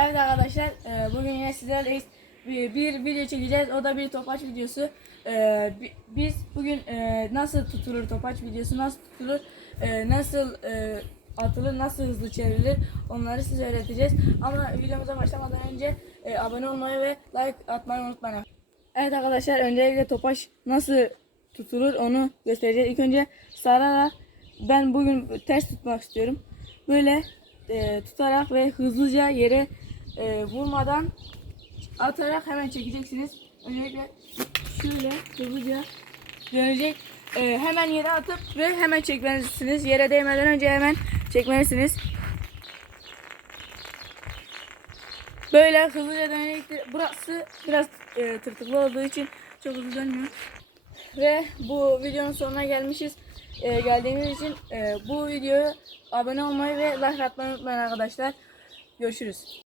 Evet arkadaşlar e, bugün yine sizlerleyiz. Bir, video çekeceğiz. O da bir topaç videosu. E, bi- Biz bugün e, nasıl tutulur topaç videosu nasıl tutulur, nasıl atılır, nasıl hızlı çevrilir onları size öğreteceğiz. Ama videomuza başlamadan önce abone olmayı ve like atmayı unutmayın. Evet arkadaşlar öncelikle topaç nasıl tutulur onu göstereceğiz. İlk önce sararak ben bugün ters tutmak istiyorum. Böyle e, tutarak ve hızlıca yere e, vurmadan atarak hemen çekeceksiniz. Öncelikle şöyle hızlıca dönecek. E, hemen yere atıp ve hemen çekmelisiniz. Yere değmeden önce hemen çekmelisiniz. Böyle hızlıca dönecektir. Burası biraz e, tırtıklı olduğu için çok hızlı dönmüyor. Ve bu videonun sonuna gelmişiz. E, geldiğiniz için e, bu videoya abone olmayı ve like atmayı unutmayın arkadaşlar. Görüşürüz.